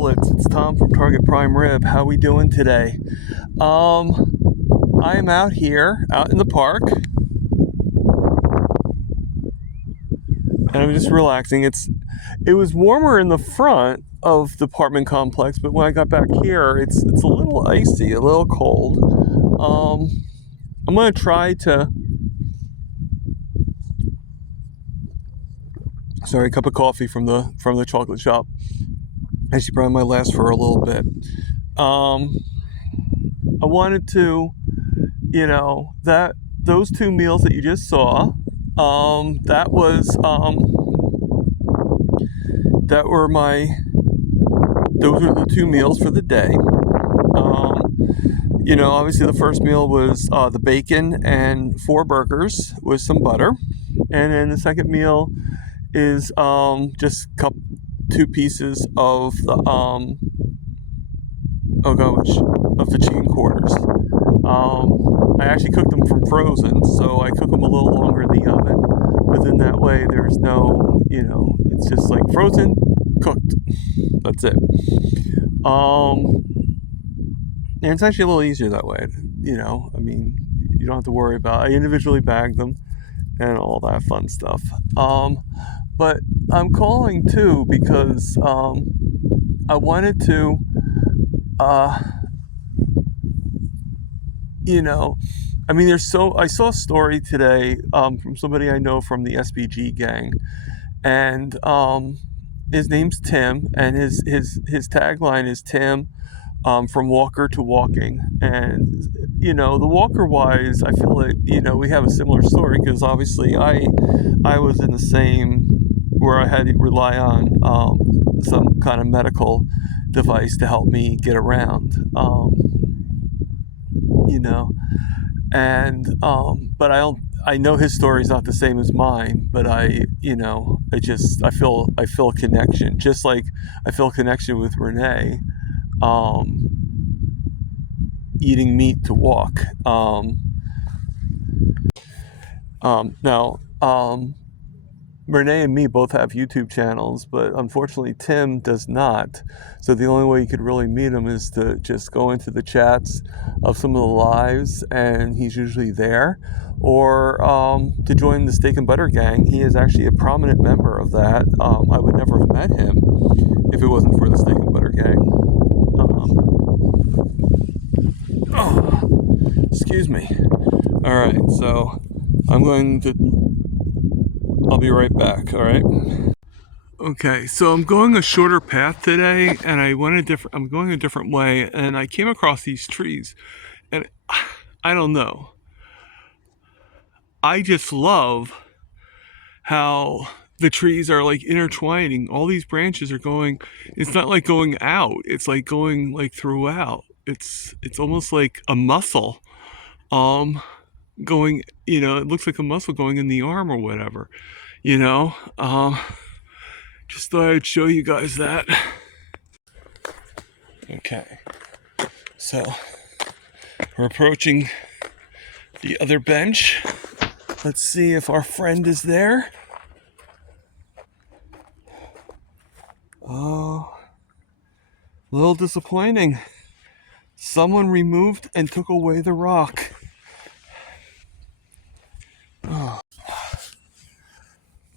Triplets. It's Tom from Target Prime Rib. How we doing today? I am out here, out in the park, and I'm just relaxing. It was warmer in the front of the apartment complex, but when I got back here, it's a little icy, a little cold. I'm gonna try to. Sorry, a cup of coffee from the chocolate shop. Actually, probably might last for a little bit. I wanted to, that those two meals that you just saw, that was that were my those were the two meals for the day. Obviously the first meal was the bacon and 4 burgers with some butter, and then the second meal is just 2 pieces of the of the chicken quarters. I actually cooked them from frozen, so I cook them a little longer in the oven. But then that way, there's no, it's just like frozen, cooked. That's it. And it's actually a little easier that way. You don't have to worry about. I individually bag them and all that fun stuff. But I'm calling too because I wanted to. I saw a story today from somebody I know from the SBG gang, and his name's Tim, and his tagline is Tim from Walker to Walking. And the Walker wise, I feel like we have a similar story because obviously I was in the same where I had to rely on some kind of medical device to help me get around. But I know his story is not the same as mine, but I feel a connection, just like I feel a connection with Renee, eating meat to walk. Now, Renee and me both have YouTube channels, but unfortunately Tim does not. So the only way you could really meet him is to just go into the chats of some of the lives, and he's usually there, or to join the Steak and Butter Gang. He is actually a prominent member of that. I would never have met him if it wasn't for the Steak and Butter Gang. Excuse me. All right, so I'll be right back, all right? Okay, so I'm going a shorter path today, and I'm going a different way, and I came across these trees, and I don't know. I just love how the trees are like intertwining. All these branches are going, it's not like going out, it's like going like throughout. It's almost like a muscle. Going, it looks like a muscle going in the arm or whatever, just thought I'd show you guys that. Okay, so we're approaching the other bench. Let's see if our friend is there. Oh, a little disappointing. Someone removed and took away the rock.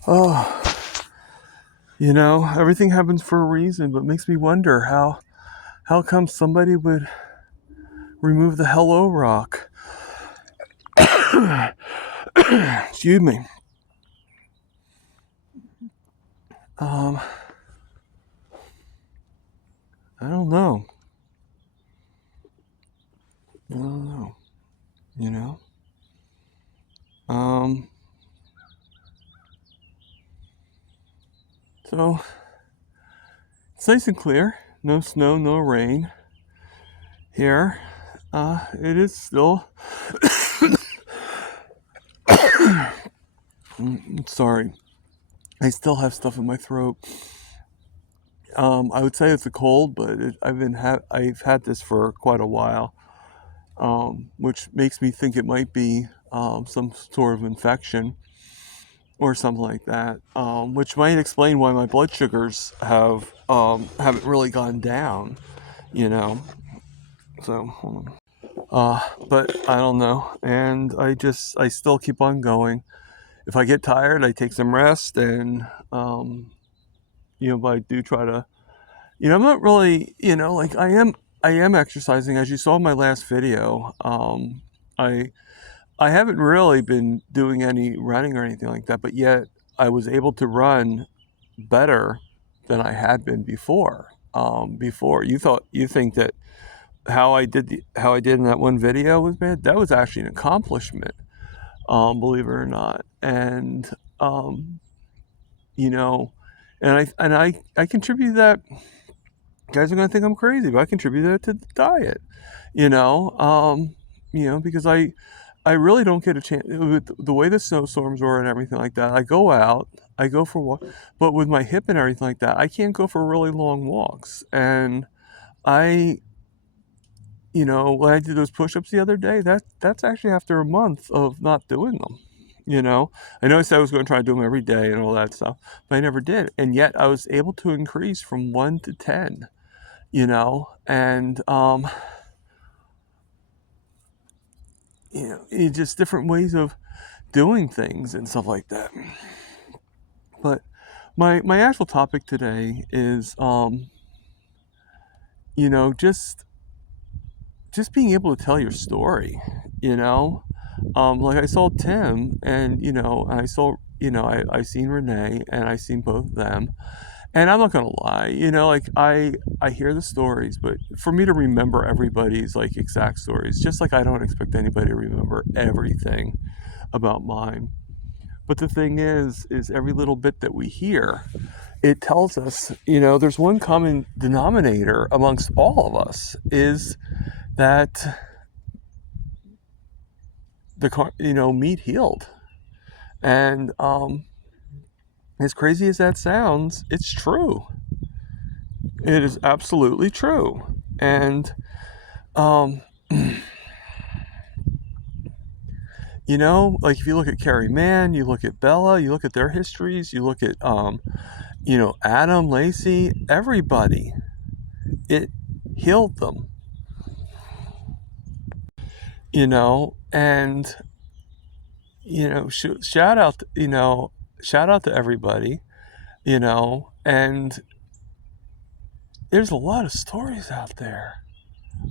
Oh, everything happens for a reason, but makes me wonder how come somebody would remove the hello rock. Excuse me. I don't know. So it's nice and clear. No snow, no rain. Here, it is still. Sorry, I still have stuff in my throat. I would say it's a cold, but I've had this for quite a while, which makes me think it might be some sort of infection, or something like that, which might explain why my blood sugars haven't really gone down, you know. So, hold on. But I don't know, and I still keep on going. If I get tired, I take some rest, and but I do try to, I'm not really, like I am exercising, as you saw in my last video. I I haven't really been doing any running or anything like that, but yet I was able to run better than I had been before. Before you think that how I did in that one video was bad. That was actually an accomplishment, believe it or not. And um, you know, I contribute that. Guys are gonna think I'm crazy, but I contribute that to the diet. You know, because I really don't get a chance with the way the snowstorms were and everything like that. I go out, I go for walk, but with my hip and everything like that, I can't go for really long walks. And I, when I did those push-ups the other day, that's actually after a month of not doing them. I know I said I was going to try to do them every day and all that stuff, but I never did. And yet I was able to increase from 1 to 10. And it's just different ways of doing things and stuff like that. But my actual topic today is just being able to tell your story. Like I saw Tim, and I saw, I seen Renee, and I seen both of them. And I'm not gonna lie, like I hear the stories, but for me to remember everybody's like exact stories, just like I don't expect anybody to remember everything about mine. But the thing is every little bit that we hear, it tells us, there's one common denominator amongst all of us, is that meat healed. And as crazy as that sounds, it's true. It is absolutely true. And like if you look at Carrie Mann, you look at Bella, you look at their histories, you look at Adam, Lacey, everybody, it healed them. And shout out to everybody, and there's a lot of stories out there.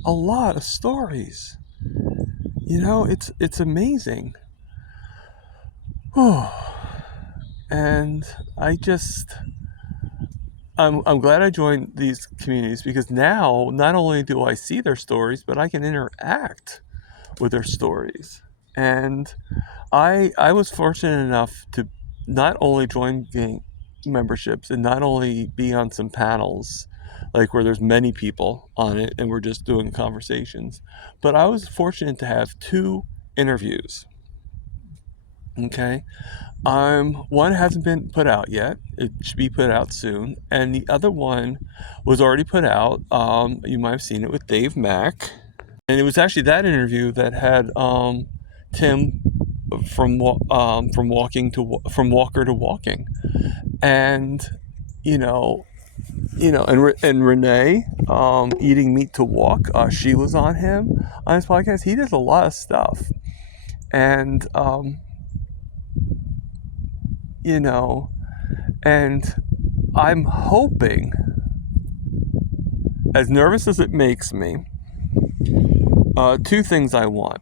A lot of stories. It's amazing. And I'm glad I joined these communities, because now not only do I see their stories, but I can interact with their stories. And I was fortunate enough to not only join gang memberships and not only be on some panels, like where there's many people on it and we're just doing conversations, but I was fortunate to have 2 interviews. Okay. One hasn't been put out yet. It should be put out soon. And the other one was already put out. You might have seen it, with Dave Mack. And it was actually that interview that had Tim from Walker to Walking. And and Renee, Eating Meat to Walk, she was on his podcast. He does a lot of stuff. And and I'm hoping, as nervous as it makes me, 2 things I want.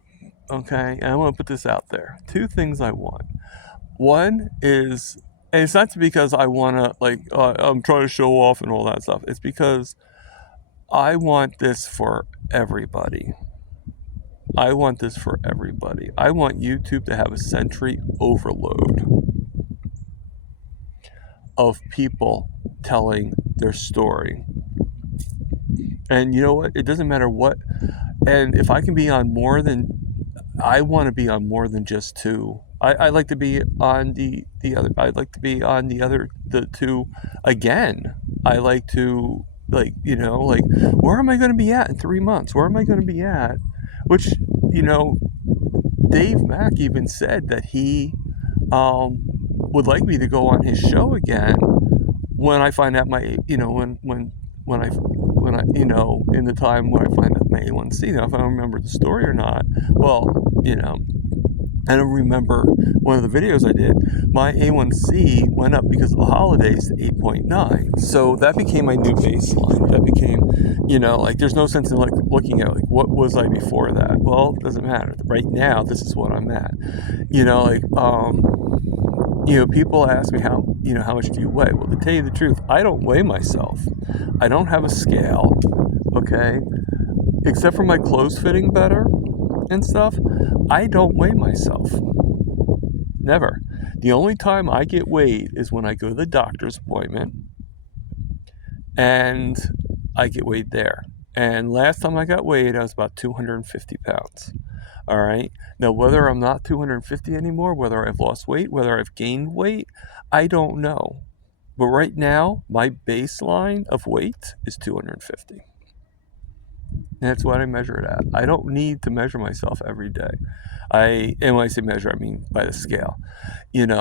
Okay, and I want to put this out there. 2 things I want. One is, and it's not because I want to I'm trying to show off and all that stuff. It's because I want this for everybody. I want this for everybody. I want YouTube to have a sensory overload of people telling their story. And you know what? It doesn't matter what. And if I can be on more than, I want to be on more than just 2. I like to be on the other. I'd like to be on the 2 again. I like to, where am I going to be at in 3 months? Where am I going to be at? Which, Dave Mack even said that he would like me to go on his show again when I find out my, when I, in the time when I find out my A1C. Now, if I don't remember the story or not, well, I don't remember one of the videos I did. My A1C went up because of the holidays to 8.9. So that became my new baseline. That became, there's no sense in looking at what was I before that. Well, it doesn't matter. Right now, this is what I'm at. People ask me how much do you weigh? Well, to tell you the truth, I don't weigh myself. I don't have a scale, okay? Except for my clothes fitting better and stuff, I don't weigh myself. Never. The only time I get weighed is when I go to the doctor's appointment and I get weighed there. And last time I got weighed, I was about 250 pounds. All right. Now, whether I'm not 250 anymore, whether I've lost weight, whether I've gained weight, I don't know. But right now, my baseline of weight is 250. And that's what I measure it at. I don't need to measure myself every day. And when I say measure, I mean by the scale. And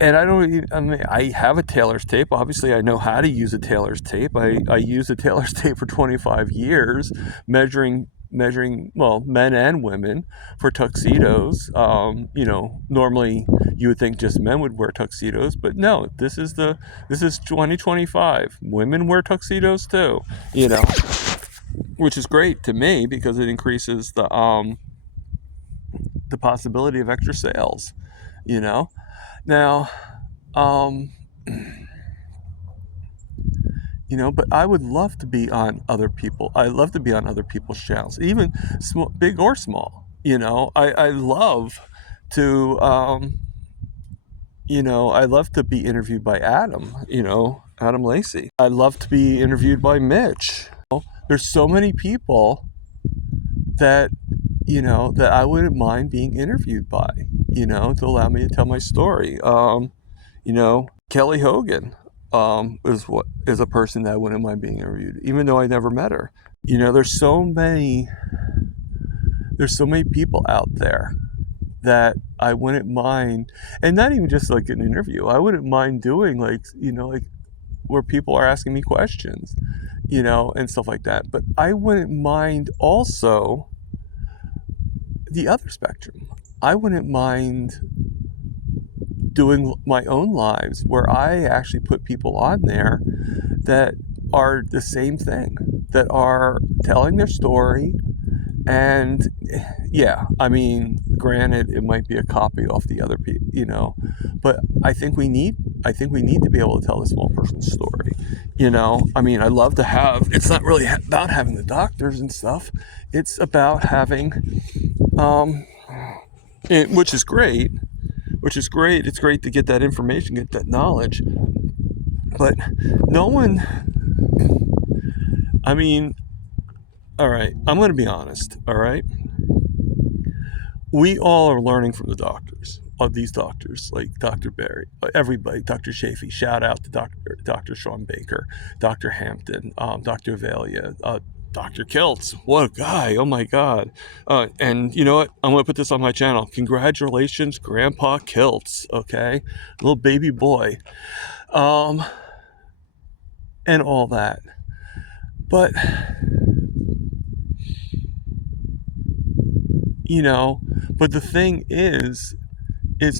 I have a Taylor's tape. Obviously, I know how to use a Taylor's tape. I used a Taylor's tape for 25 years, measuring men and women for tuxedos. Normally you would think just men would wear tuxedos, but no, this is 2025. Women wear tuxedos too, which is great to me because it increases the possibility of extra sales, Now, but I would love to be on other people. I love to be on other people's channels, even small, big or small. I love to, I love to be interviewed by Adam, Adam Lacey. I love to be interviewed by Mitch. There's so many people that, that I wouldn't mind being interviewed by, to allow me to tell my story. Kelly Hogan is a person that I wouldn't mind being interviewed, even though I never met her. There's so many people out there that I wouldn't mind, and not even just like an interview. I wouldn't mind doing like where people are asking me questions, and stuff like that. But I wouldn't mind also the other spectrum. I wouldn't mind doing my own lives where I actually put people on there that are the same thing, that are telling their story. And granted, it might be a copy off the other people, but I think we need to be able to tell the small person's story. I love to have, it's not really about having the doctors and stuff. It's about having, which is great. It's great to get that information, get that knowledge. But no one, all right, I'm going to be honest, all right? We all are learning from the doctors, of these doctors, like Dr. Berry, everybody, Dr. Chafee, shout out to Dr. Sean Baker, Dr. Hampton, Dr. Avalia, Dr. Kiltz, what a guy, oh my God. And you know what, I'm going to put this on my channel. Congratulations, Grandpa Kiltz, okay? Little baby boy. And all that. But, but the thing is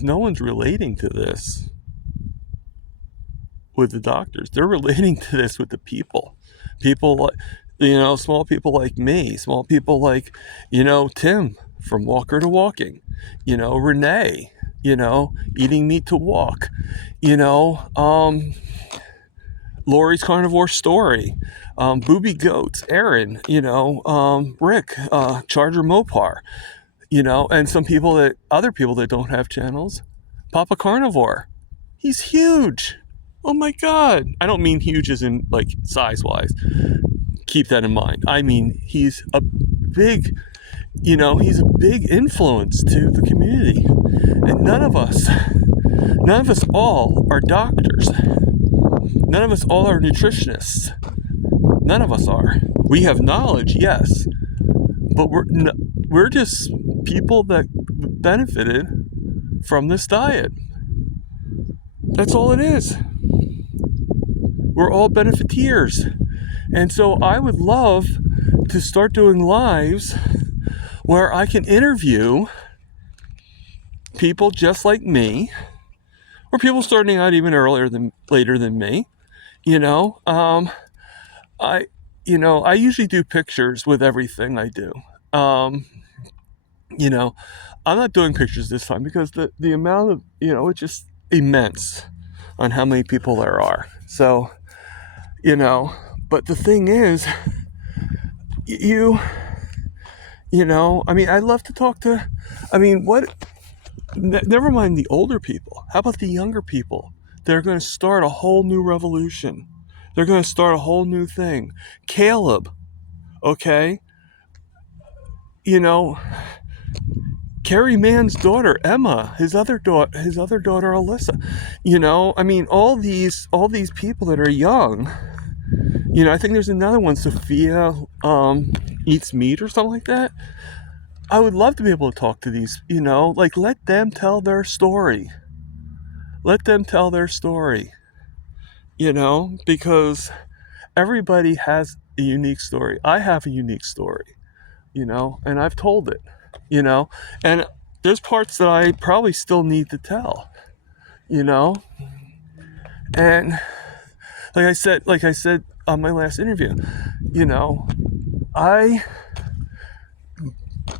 no one's relating to this with the doctors. They're relating to this with the people. People like, small people like me, small people like, Tim from Walker to Walking, Renee, Eating Meat to Walk, Lori's Carnivore Story, Booby Goats, Aaron, Rick, Charger Mopar, and other people that don't have channels. Papa Carnivore, he's huge. Oh my God. I don't mean huge as in like size wise. Keep that in mind. I mean, he's a big influence to the community. And none of us all are doctors. None of us all are nutritionists. None of us are. We have knowledge, yes, but we're just people that benefited from this diet. That's all it is. We're all benefiteers. And so I would love to start doing lives where I can interview people just like me, or people starting out even later than me. I usually do pictures with everything I do. I'm not doing pictures this time because the amount of, it's just immense on how many people there are. So, but the thing is, I'd love to talk to, never mind the older people. How about the younger people? They're going to start a whole new revolution. They're going to start a whole new thing. Caleb, okay? Carrie Mann's daughter, Emma, his other daughter, Alyssa. All these people that are young. I think there's another one, Sophia Eats Meat or something like that. I would love to be able to talk to these, let them tell their story. Let them tell their story, because everybody has a unique story. I have a unique story, and I've told it, and there's parts that I probably still need to tell, and like I said on my last interview, I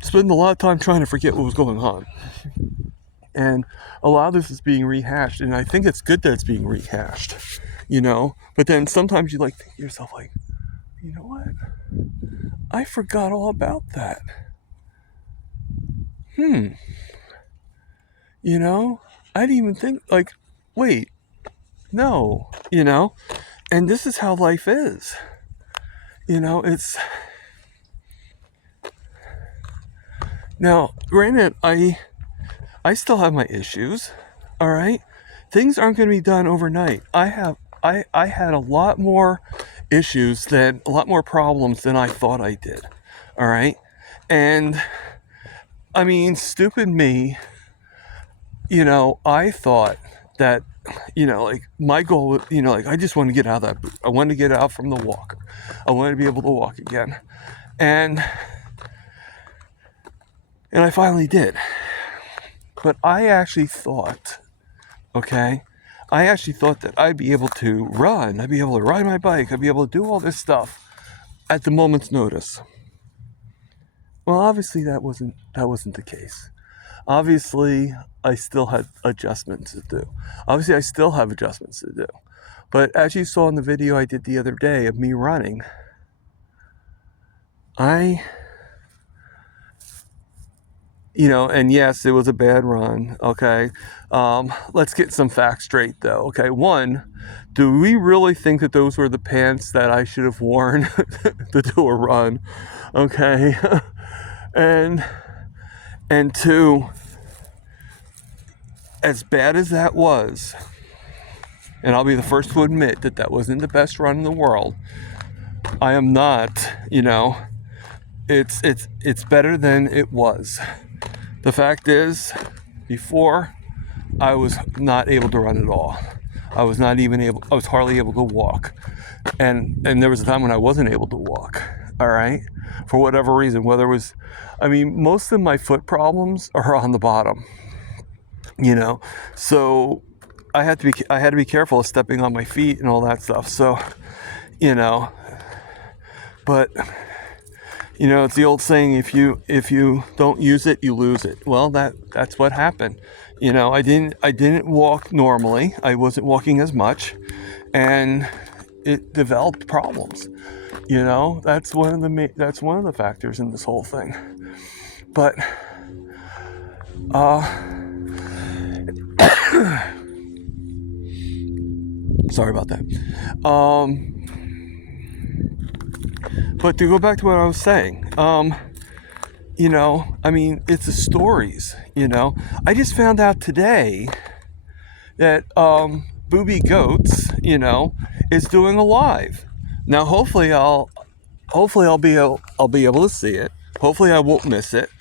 spend a lot of time trying to forget what was going on. And a lot of this is being rehashed, and I think it's good that it's being rehashed, But then sometimes you think to yourself, you know what? I forgot all about that. I didn't even think, wait, no, And this is how life is. It's... Now, granted, I still have my issues, all right? Things aren't going to be done overnight. I had a lot more problems than I thought I did, all right? And, stupid me, I thought that, my goal was, I just want to get out of that boot. I wanted to get out from the walker. I wanted to be able to walk again. And I finally did. But I actually thought, that I'd be able to run, I'd be able to ride my bike, I'd be able to do all this stuff at the moment's notice. Well, obviously that wasn't the case. Obviously, I still had adjustments to do. Obviously, I still have adjustments to do. But as you saw in the video I did the other day of me running, and yes, it was a bad run, okay? Let's get some facts straight, though, okay? One, do we really think that those were the pants that I should have worn to do a run, okay? And two, as bad as that was, and I'll be the first to admit that wasn't the best run in the world, I am not, it's better than it was. The fact is, before, I was not able to run at all. I was hardly able to walk. And there was a time when I wasn't able to walk, all right? For whatever reason, whether it was, most of my foot problems are on the bottom, So I had to be careful of stepping on my feet and all that stuff. So, but... it's the old saying, if you don't use it, you lose it. Well, that's what happened. I didn't walk normally. I wasn't walking as much, and it developed problems. That's one of the factors in this whole thing. But sorry about that. But to go back to what I was saying, it's the stories, I just found out today that Booby Goats, is doing a live. Now, hopefully I'll be able to see it. Hopefully I won't miss it.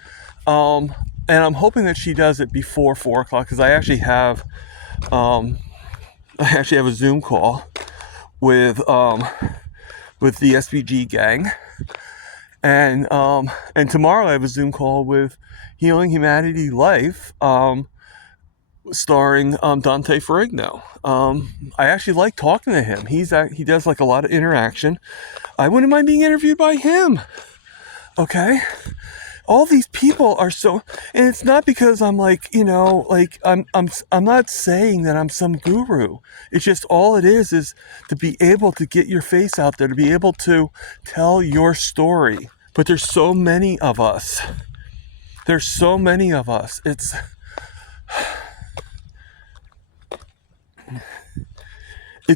And I'm hoping that she does it before 4:00, because I actually have I actually have a Zoom call with the SBG gang, and tomorrow I have a Zoom call with Healing Humanity Life, starring Dante Ferrigno. I actually like talking to him. He does like a lot of interaction. I wouldn't mind being interviewed by him. Okay. All these people are so, and it's not because I'm like, I'm not saying that I'm some guru. It's just all it is to be able to get your face out there, to be able to tell your story. But there's so many of us. It's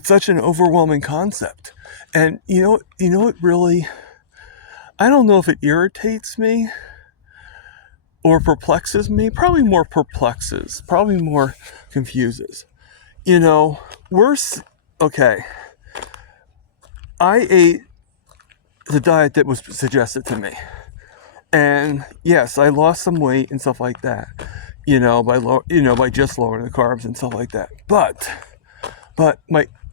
such an overwhelming concept. And it really, I don't know if it irritates me or perplexes me. Probably more perplexes, probably more confuses. Okay. I ate the diet that was suggested to me. And yes, I lost some weight and stuff like that, by just lowering the carbs and stuff like that. But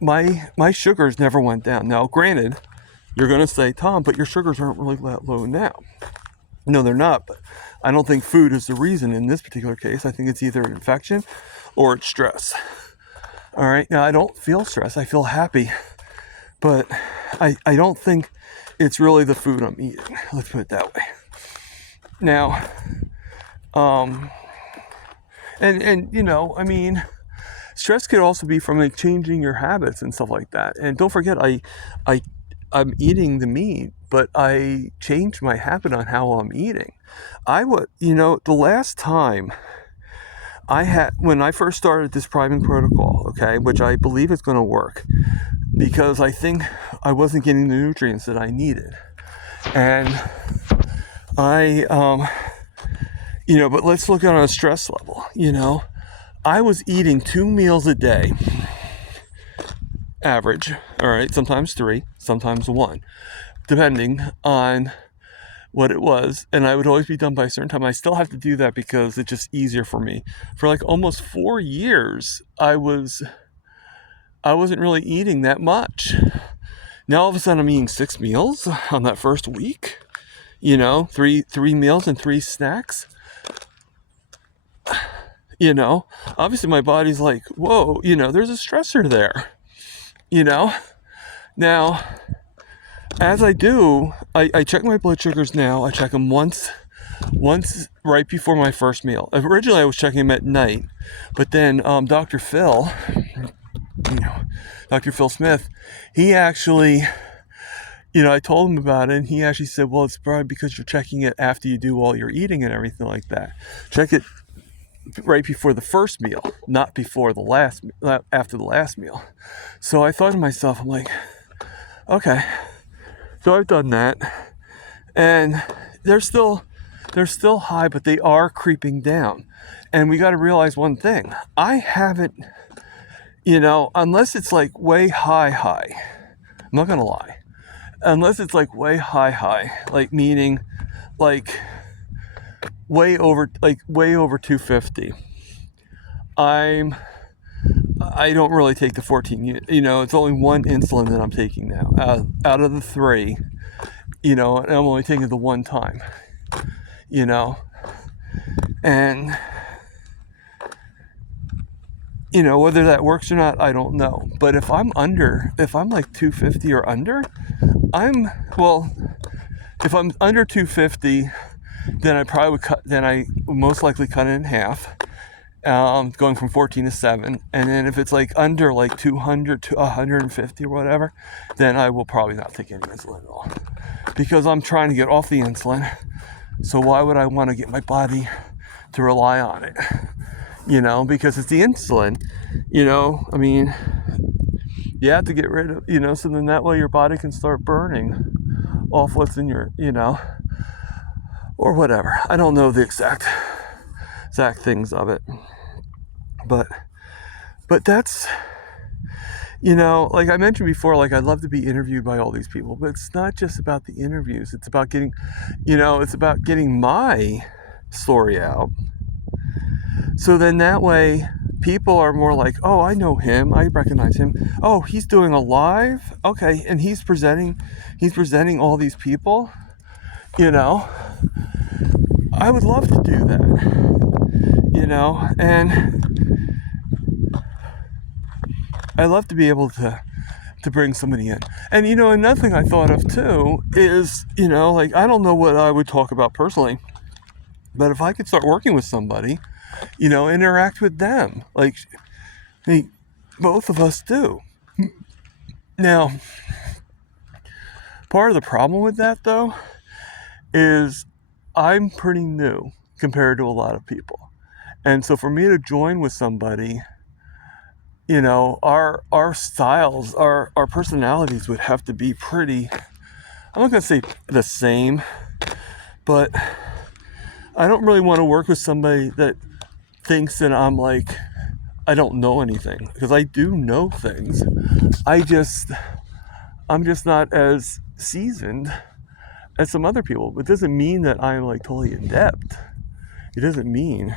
my sugars never went down. Now, granted, you're going to say, Tom, but your sugars aren't really that low now. No, they're not. But I don't think food is the reason in this particular case. I think it's either an infection or it's stress. All right. Now, I don't feel stress. I feel happy. But I don't think it's really the food I'm eating. Let's put it that way. Now, stress could also be from like changing your habits and stuff like that. And don't forget, I'm eating the meat, but I changed my habit on how I'm eating. The last time when I first started this priming protocol, okay, which I believe is going to work, because I think I wasn't getting the nutrients that I needed. And but let's look at it on a stress level. I was eating 2 meals a day, average, all right, sometimes 3, sometimes 1, depending on what it was, and I would always be done by a certain time. I still have to do that because it's just easier for me. For like almost 4 years, I wasn't really eating that much. Now all of a sudden I'm eating 6 meals on that first week, 3 meals and 3 snacks. Obviously my body's like, whoa, there's a stressor there, Now, as I do, I check my blood sugars now. I check them once right before my first meal. Originally I was checking them at night, but then Dr. Phil Smith, he actually, I told him about it, and he actually said, well, it's probably because you're checking it after you do all your eating and everything like that. Check it right before the first meal, not before after the last meal. So I thought to myself, I'm like, okay, so I've done that, and they're still high, but they are creeping down. And we got to realize one thing: I haven't, unless it's like way high, I'm not gonna lie, unless it's like way high, like meaning like way over 250. I don't really take the 14. It's only 1 insulin that I'm taking now out of the 3. And I'm only taking the 1 time. And whether that works or not, I don't know. But if I'm like 250 or under, if I'm under 250, then I most likely cut it in half, going from 14 to 7. And then if it's like under like 200 to 150 or whatever, then I will probably not take any insulin at all, because I'm trying to get off the insulin. So why would I want to get my body to rely on it? Because it's the insulin, you have to get rid of, so then that way your body can start burning off what's in your, or whatever. I don't know the exact things of it, but that's, like I mentioned before, like I'd love to be interviewed by all these people, but it's not just about the interviews. It's about getting, it's about getting my story out. So then that way people are more like, oh, I know him, I recognize him. Oh, he's doing a live, okay, and he's presenting all these people. I would love to do that, and I love to be able to bring somebody in. And another thing I thought of too is, like, I don't know what I would talk about personally, but if I could start working with somebody, interact with them like both of us do. Now, part of the problem with that though is I'm pretty new compared to a lot of people. And so for me to join with somebody, our styles, our personalities would have to be pretty, I'm not going to say the same, but I don't really want to work with somebody that thinks that I'm like, I don't know anything, because I do know things. I'm just not as seasoned as some other people. But it doesn't mean that I'm like totally adept. It doesn't mean,